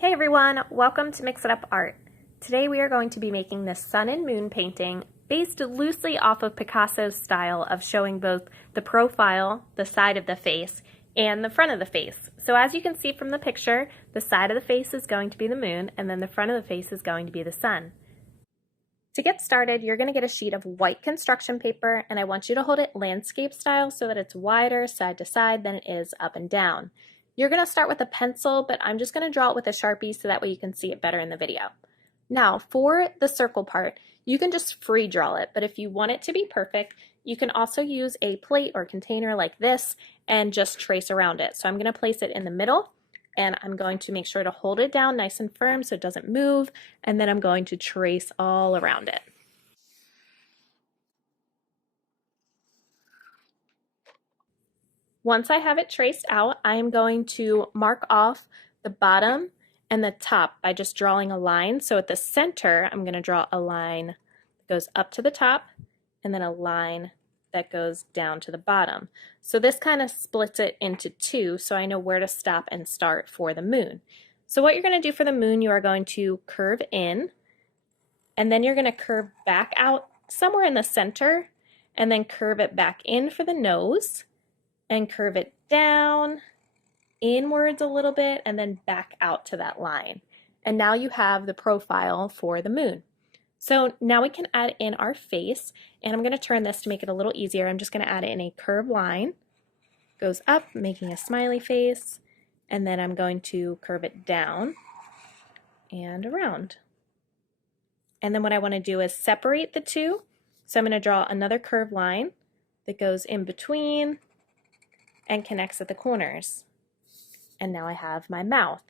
Hey everyone, welcome to Mix It Up Art. Today we are going to be making this sun and moon painting based loosely off of Picasso's style of showing both the profile, the side of the face, and the front of the face. So as you can see from the picture, the side of the face is going to be the moon and then the front of the face is going to be the sun. To get started, you're going to get a sheet of white construction paper and I want you to hold it landscape style so that it's wider side to side than it is up and down. You're going to start with a pencil, but I'm just going to draw it with a Sharpie so that way you can see it better in the video. Now, for the circle part, you can just free draw it, but if you want it to be perfect, you can also use a plate or container like this and just trace around it. So I'm going to place it in the middle, and I'm going to make sure to hold it down nice and firm so it doesn't move, and then I'm going to trace all around it. Once I have it traced out, I am going to mark off the bottom and the top by just drawing a line. So at the center, I'm going to draw a line that goes up to the top and then a line that goes down to the bottom. So this kind of splits it into two, so I know where to stop and start for the moon. So what you're going to do for the moon, you are going to curve in, and then you're going to curve back out somewhere in the center, and then curve it back in for the nose, and curve it down, inwards a little bit, and then back out to that line. And now you have the profile for the moon. So now we can add in our face, and I'm going to turn this to make it a little easier. I'm just going to add in a curved line, goes up, making a smiley face, and then I'm going to curve it down and around. And then what I want to do is separate the two. So I'm going to draw another curved line that goes in between and connects at the corners. And now I have my mouth.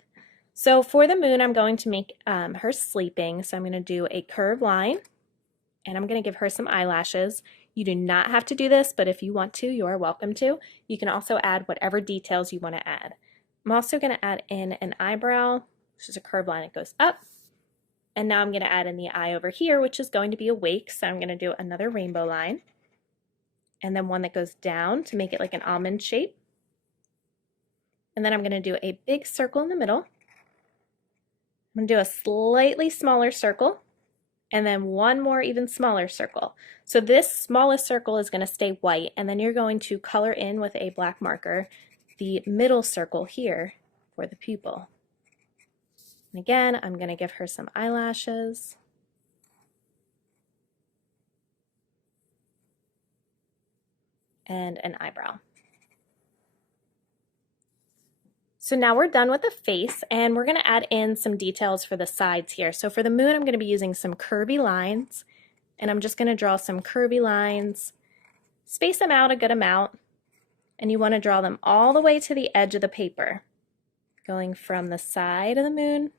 So for the moon, I'm going to make her sleeping. So I'm going to do a curved line, and I'm going to give her some eyelashes. You do not have to do this, but if you want to, you are welcome to. You can also add whatever details you want to add. I'm also going to add in an eyebrow, which is a curved line that goes up. And now I'm going to add in the eye over here, which is going to be awake. So I'm going to do another rainbow line, and then one that goes down to make it like an almond shape. And then I'm going to do a big circle in the middle. I'm going to do a slightly smaller circle, and then one more even smaller circle. So this smallest circle is going to stay white, and then you're going to color in with a black marker the middle circle here for the pupil. And again, I'm going to give her some eyelashes. And an eyebrow. So now we're done with the face, and we're going to add in some details for the sides here. So for the moon, I'm going to be using some curvy lines, and I'm just going to draw some curvy lines, space them out a good amount, and you want to draw them all the way to the edge of the paper, going from the side of the moon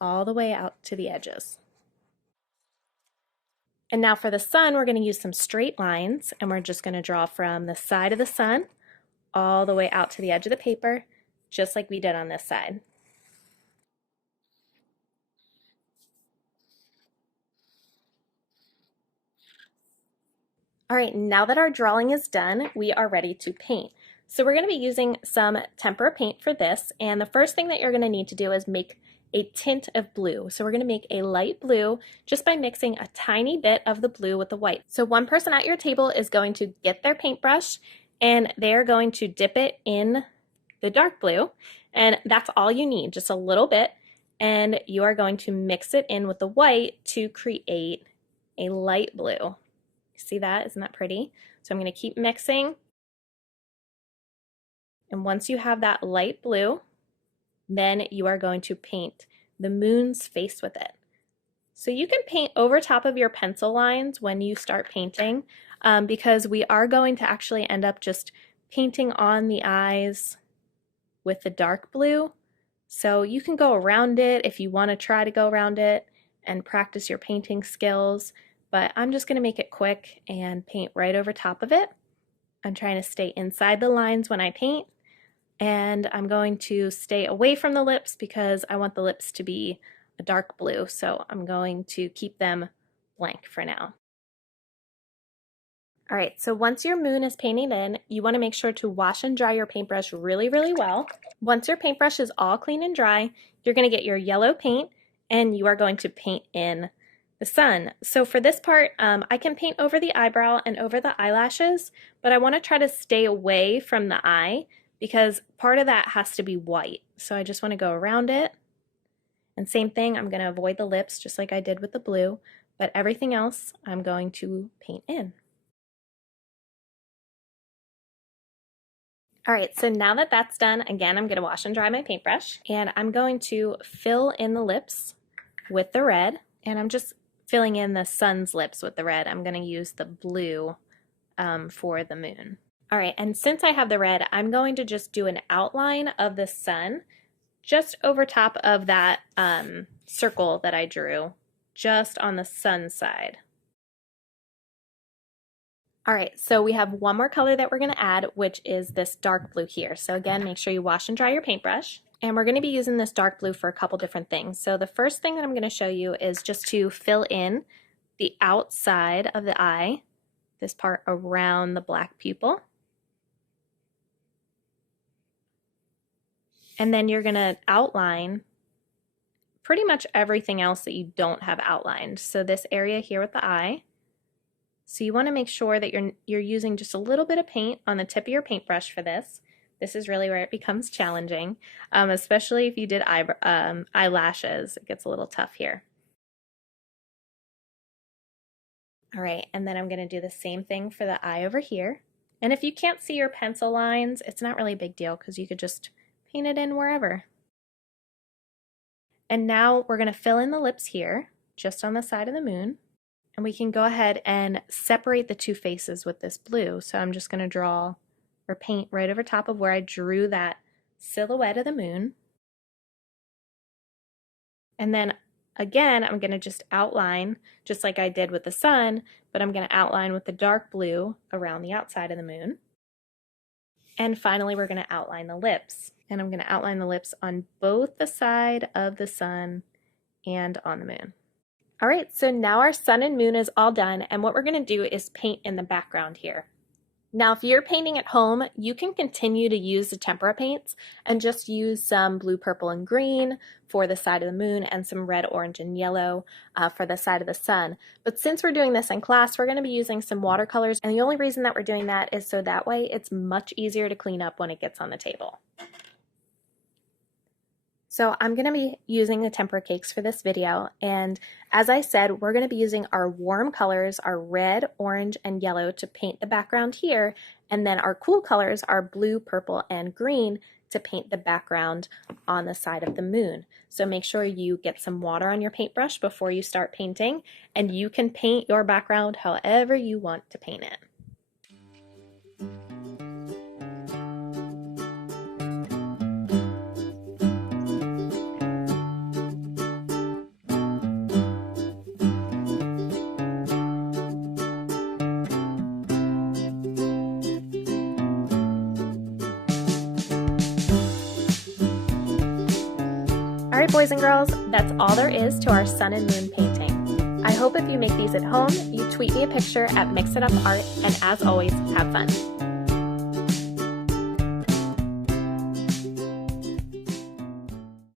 all the way out to the edges. And now for the sun, we're going to use some straight lines, and we're just going to draw from the side of the sun all the way out to the edge of the paper, just like we did on this side. All right, now that our drawing is done, we are ready to paint. So we're going to be using some tempera paint for this, and the first thing that you're going to need to do is make a tint of blue. So we're going to make a light blue just by mixing a tiny bit of the blue with the white. So one person at your table is going to get their paintbrush, and they're going to dip it in the dark blue, and that's all you need, just a little bit, and you are going to mix it in with the white to create a light blue. See that? Isn't that pretty? So I'm going to keep mixing, and once you have that light blue, then you are going to paint the moon's face with it. So you can paint over top of your pencil lines when you start painting, because we are going to actually end up just painting on the eyes with the dark blue. So you can go around it if you want to try to go around it and practice your painting skills, but I'm just going to make it quick and paint right over top of it. I'm trying to stay inside the lines when I paint, and I'm going to stay away from the lips because I want the lips to be a dark blue, so I'm going to keep them blank for now. All right, so once your moon is painted in, you want to make sure to wash and dry your paintbrush really, really well. Once your paintbrush is all clean and dry, you're going to get your yellow paint and you are going to paint in the sun. So for this part, I can paint over the eyebrow and over the eyelashes, but I want to try to stay away from the eye because part of that has to be white. So I just want to go around it. And same thing, I'm going to avoid the lips just like I did with the blue, but everything else I'm going to paint in. All right, so now that that's done, again, I'm going to wash and dry my paintbrush, and I'm going to fill in the lips with the red, and I'm just filling in the sun's lips with the red. I'm going to use the blue for the moon. All right, and since I have the red, I'm going to just do an outline of the sun just over top of that circle that I drew, just on the sun side. All right, so we have one more color that we're going to add, which is this dark blue here. So again, make sure you wash and dry your paintbrush. And we're going to be using this dark blue for a couple different things. So the first thing that I'm going to show you is just to fill in the outside of the eye, this part around the black pupil. And then you're going to outline pretty much everything else that you don't have outlined. So this area here with the eye. So you want to make sure that you're using just a little bit of paint on the tip of your paintbrush for this. This is really where it becomes challenging, especially if you did eyelashes. It gets a little tough here. All right, and then I'm going to do the same thing for the eye over here. And if you can't see your pencil lines, it's not really a big deal because you could just paint it in wherever. And now we're going to fill in the lips here, just on the side of the moon. And we can go ahead and separate the two faces with this blue. So I'm just going to draw or paint right over top of where I drew that silhouette of the moon. And then again, I'm going to just outline just like I did with the sun, but I'm going to outline with the dark blue around the outside of the moon. And finally, we're going to outline the lips. And I'm going to outline the lips on both the side of the sun and on the moon. All right, so now our sun and moon is all done, and what we're going to do is paint in the background here. Now, if you're painting at home, you can continue to use the tempera paints and just use some blue, purple, and green for the side of the moon and some red, orange, and yellow for the side of the sun. But since we're doing this in class, we're going to be using some watercolors, and the only reason that we're doing that is so that way it's much easier to clean up when it gets on the table. So I'm going to be using the tempera cakes for this video, and as I said, we're going to be using our warm colors, our red, orange, and yellow to paint the background here, and then our cool colors are blue, purple, and green to paint the background on the side of the moon. So make sure you get some water on your paintbrush before you start painting, and you can paint your background however you want to paint it. All right, boys and girls, that's all there is to our sun and moon painting. I hope if you make these at home, you tweet me a picture at MixItUpArt, and as always, have fun.